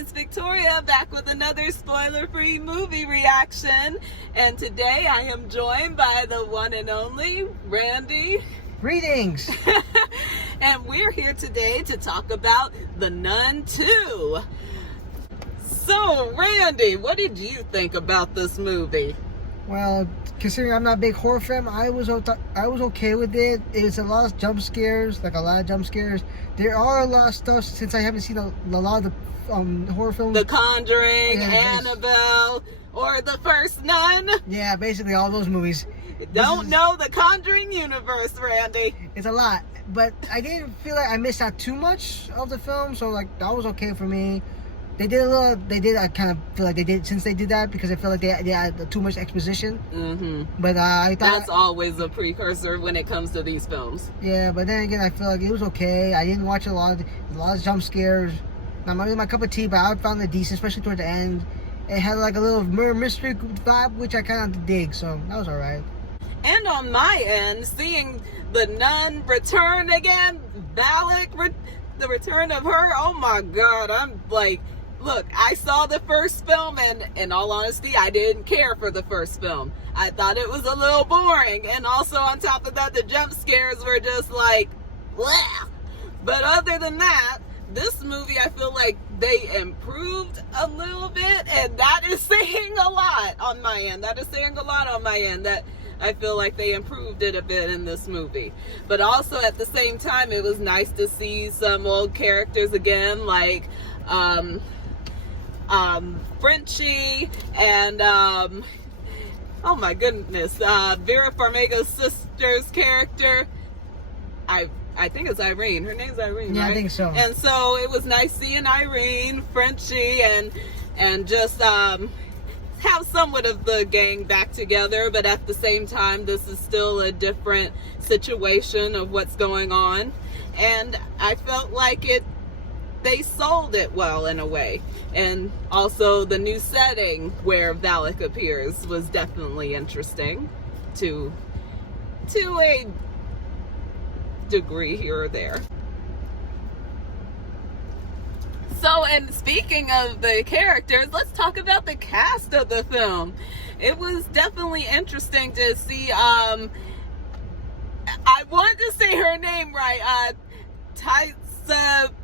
it's Victoria back with another spoiler-free movie reaction. And today I am joined by the one and only Randy. Greetings! And we're here today to talk about The Nun 2. So, Randy, what did you think about this movie? Well, considering I'm not a big horror fan, I was okay with it. It's a lot of jump scares, like a lot of jump scares. There are a lot of stuff since I haven't seen a lot of the horror films. The Conjuring, Annabelle, or The First Nun. Yeah, basically all those movies. Don't know the Conjuring universe, Randy. It's a lot, but I didn't feel like I missed out too much of the film, so like that was okay for me. I kind of feel like they did, since they did that, because I feel like they had too much exposition. Mm-hmm. But I thought... That's always a precursor when it comes to these films. Yeah, but then again, I feel like it was okay. I didn't watch a lot of jump scares. Not really my cup of tea, but I found it decent, especially toward the end. It had like a little murder mystery vibe, which I kind of dig, so that was alright. And on my end, seeing the nun return again, Valak, the return of her, oh my god, I'm like... Look, I saw the first film, and in all honesty, I didn't care for the first film. I thought it was a little boring, and also on top of that, the jump scares were just like, blah. But other than that, this movie, I feel like they improved a little bit, and that is saying a lot on my end. That I feel like they improved it a bit in this movie. But also, at the same time, it was nice to see some old characters again, like, Frenchie and oh my goodness, Vera Farmiga's sister's character. I think it's Irene. Her name's Irene, yeah, right? I think so. And so it was nice seeing Irene, Frenchie, and just have somewhat of the gang back together. But at the same time, this is still a different situation of what's going on, and I felt like they sold it well in a way. And also the new setting where Valak appears was definitely interesting to a degree here or there. So, and speaking of the characters, let's talk about the cast of the film. It was definitely interesting to see, I wanted to say her name right,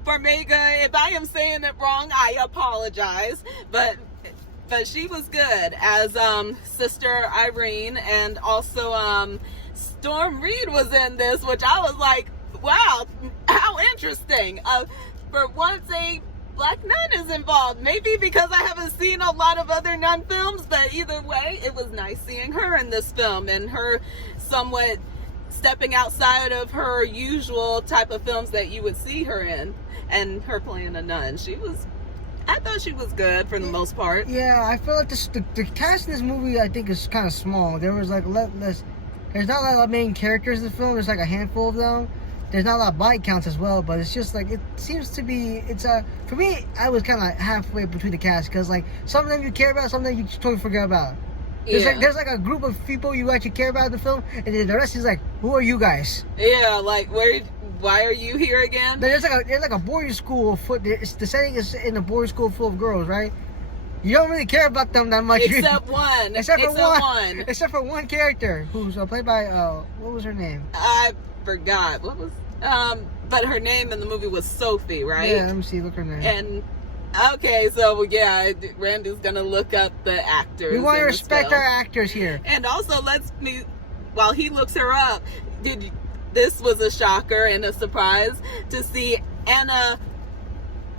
Farmiga. If I am saying it wrong, I apologize, but she was good as Sister Irene, and also Storm Reed was in this, which I was like, wow, how interesting. For once a black nun is involved, maybe because I haven't seen a lot of other nun films, but either way, it was nice seeing her in this film, and her somewhat stepping outside of her usual type of films that you would see her in, and her playing a nun. I thought she was good for the most part. Yeah, I feel like the cast in this movie, I think, is kind of small. There was like there's not a lot of main characters in the film. There's like a handful of them. There's not a lot of body counts as well, but it's just like, it seems to be, for me, I was kind of halfway between the cast, because like some of them you care about, some of them you totally forget about. There's like a group of people you actually care about in the film, and then the rest is like, who are you guys? Yeah, like why are you here again? There's like a boarding school the setting is in a boarding school full of girls, right? You don't really care about them that much. Except one. Except for one character who's played by what was her name? I forgot. What was but her name in the movie was Sophie, right? Yeah, let me see. Look her name. And okay, so yeah, Randy's gonna look up the actors. We want to respect our actors here. And also, while he looks her up, this was a shocker and a surprise to see Anna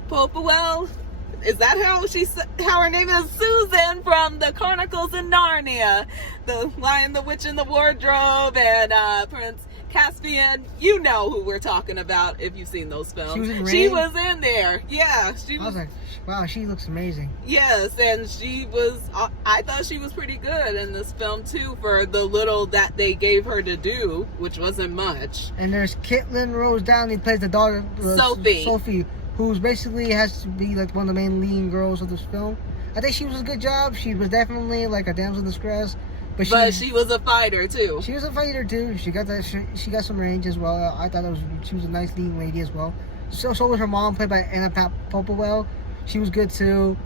Popplewell. Is that how her name is? Susan from the Chronicles of Narnia, The Lion, the Witch, and the Wardrobe, and Prince Caspian. You know who we're talking about if you've seen those films. She was in there. Yeah, I was like, wow, she looks amazing. Yes, and I thought she was pretty good in this film too, for the little that they gave her to do, which wasn't much. And there's Caitlin Rose Downey, plays the daughter, Sophie, who's basically has to be like one of the main leading girls of this film. I think she was a good job. She was definitely like a damsel in distress. But she was a fighter too. She was a fighter too. She got she got some range as well. I thought she was a nice leading lady as well. So was her mom, played by Anna Popplewell. she was good too.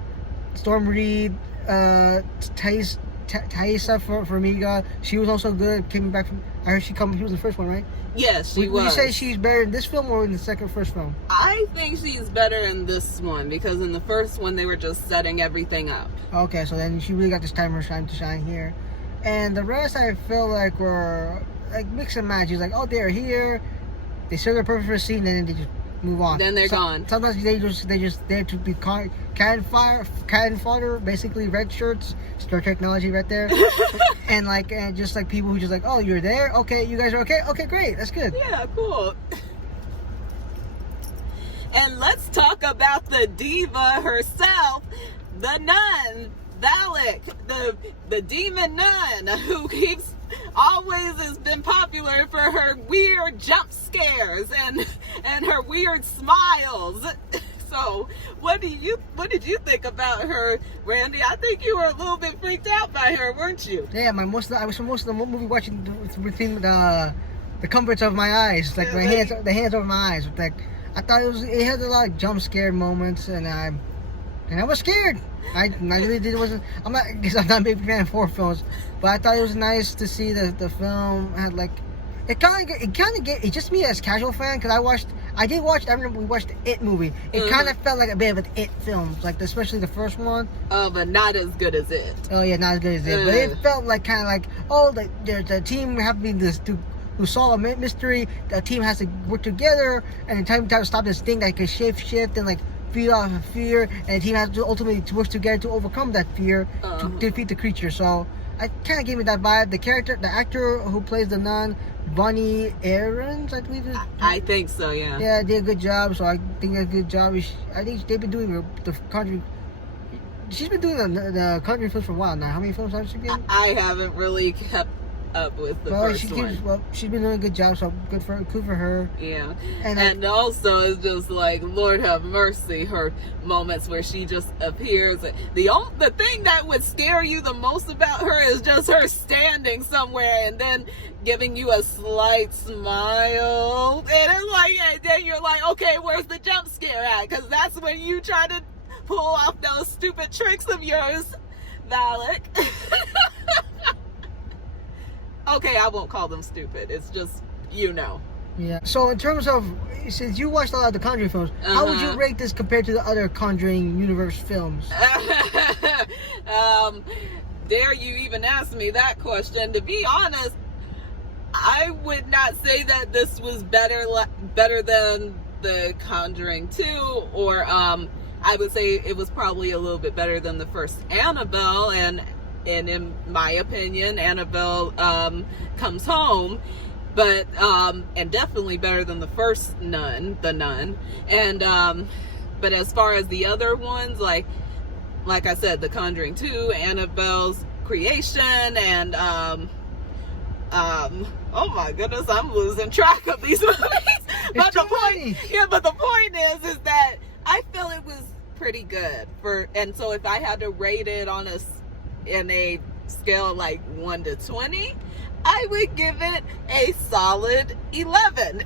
Storm Reed, Thaisa Farmiga, she was also good. Came back from. I heard she was in the first one, right? Yes, she Would was. you say she's better in this film or in the first film? I think she's better in this one because in the first one they were just setting everything up. Okay, so then she really got this time to shine here, and the rest I feel like were like mix and match. It's like, oh, they're here, they serve their purpose for a scene, and then they just move on. Then they're gone. Sometimes they just there to be cannon fodder, basically red shirts, Star technology right there, and just like people who just like, oh, you're there, okay, you guys are okay, great, that's good. Yeah, cool. And let's talk about the diva herself, the nun, Valak, the demon nun, who always has been popular for her weird jump scares and her weird smiles. So, what did you think about her, Randy? I think you were a little bit freaked out by her, weren't you? Yeah, I was for most of the movie watching within the comforts of my eyes, like the hands over my eyes. Like, I thought it had a lot of jump scare moments, and I was scared. I really did. I'm not a big fan of horror films, but I thought it was nice to see the film had like it just me as a casual fan, because I remember we watched the It movie. It kind of felt like a bit of an It film, like especially the first one. Oh, but not as good as It. Oh yeah, not as good as It, but it felt like kind of like, oh, the team have to be who solve a mystery. The team has to work together, and in time to stop this thing that can shift and like feed off of fear, and the team has to ultimately work together to overcome that fear to defeat the creature. So I kind of gave me that vibe. The actor who plays the nun, Bonnie Aarons, I believe. I think so, yeah. Yeah, did a good job. So I think a good job. I think they've been doing the Conjuring. She's been doing the Conjuring films for a while now. How many films have she been? I haven't really kept up with the first one. She's been doing a good job, so good for her. Yeah, and also it's just like, Lord have mercy, her moments where she just appears. The thing that would scare you the most about her is just her standing somewhere and then giving you a slight smile, and it's like, and then you're like, okay, where's the jump scare at? Because that's when you try to pull off those stupid tricks of yours, Valak. Okay, I won't call them stupid. It's just, Yeah. So in terms of, since you watched a lot of the Conjuring films, how would you rate this compared to the other Conjuring universe films? Dare you even ask me that question? To be honest, I would not say that this was better than the Conjuring 2, or I would say it was probably a little bit better than the first Annabelle, and in my opinion, Annabelle Comes Home, but and definitely better than the first Nun, the Nun, and but as far as the other ones, like I said, The Conjuring 2, Annabelle's Creation, and oh my goodness, I'm losing track of these movies. But the point is that I feel it was pretty good and so if I had to rate it in a scale of like 1 to 20, I would give it a solid 11.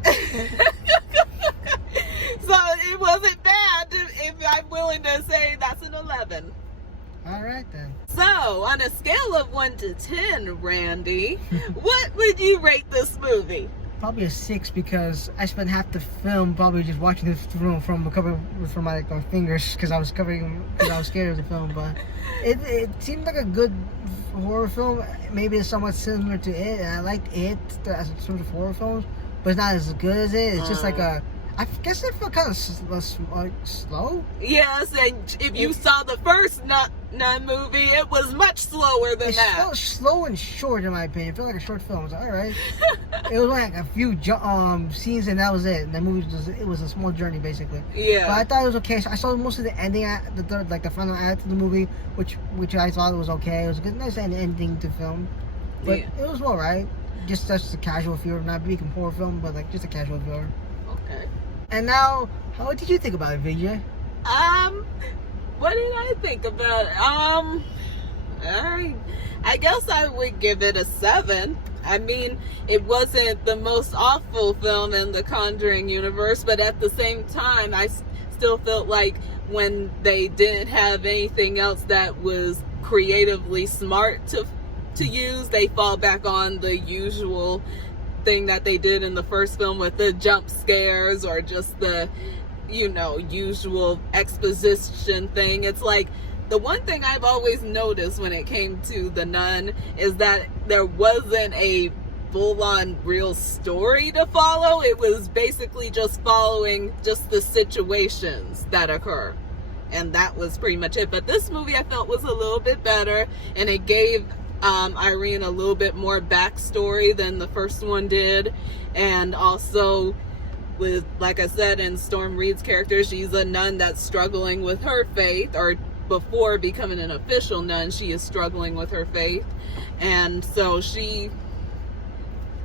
So it wasn't bad if I'm willing to say that's an 11. All right then. So on a scale of 1 to 10, Randy, what would you rate this movie? Probably a 6, because I spent half the film probably just watching this film from my fingers, because I was scared of the film. But it seemed like a good horror film. Maybe it's somewhat similar to It, and I liked It as a sort of horror films, but it's not as good as It. It's just like I guess it felt kind of slow. Yes, and if you saw the first Nun movie, it was much slower than that. It felt slow and short, in my opinion. It felt like a short film. I was like, all right. It was like a few scenes, and that was it. And the movie was a small journey, basically. Yeah. But I thought it was okay. So I saw most of the ending, the final act of the movie, which I thought was okay. It was a good, nice ending to film. But it was all right. Just a casual feel, not big horror film, but like just a casual feel. Okay. And now, what did you think about it, Vijay? What did I think about it? I guess I would give it a 7. I mean, it wasn't the most awful film in the Conjuring universe, but at the same time, I still felt like when they didn't have anything else that was creatively smart to use, they fall back on the usual thing that they did in the first film with the jump scares or just the, you know, usual exposition thing. It's like, the one thing I've always noticed when it came to The Nun is that there wasn't a full-on real story to follow. It was basically just following just the situations that occur, and that was pretty much it. But this movie I felt was a little bit better, and it gave Irene a little bit more backstory than the first one did. And also, with, like I said, in Storm Reed's character, she's a nun that's struggling with her faith, or before becoming an official nun, she is struggling with her faith. And so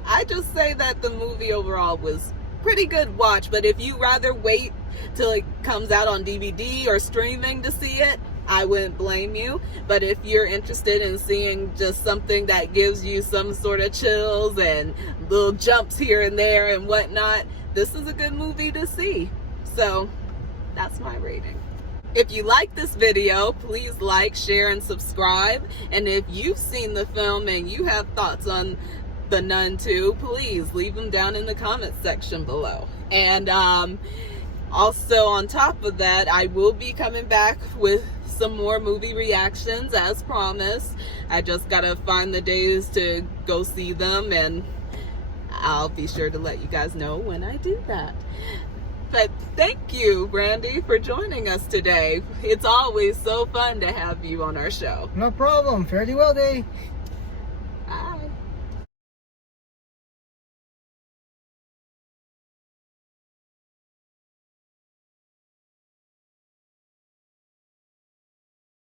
I just say that the movie overall was pretty good watch. But if you rather wait till it comes out on DVD or streaming to see it, I wouldn't blame you. But if you're interested in seeing just something that gives you some sort of chills and little jumps here and there and whatnot, this is a good movie to see. So that's my rating. If you like this video, please like, share, and subscribe. And if you've seen the film and you have thoughts on The Nun 2, please leave them down in the comment section below. And also on top of that, I will be coming back with some more movie reactions as promised. I just gotta find the days to go see them, and I'll be sure to let you guys know when I do that. But thank you, Brandy, for joining us today. It's always so fun to have you on our show. No problem. Fare thee well, day.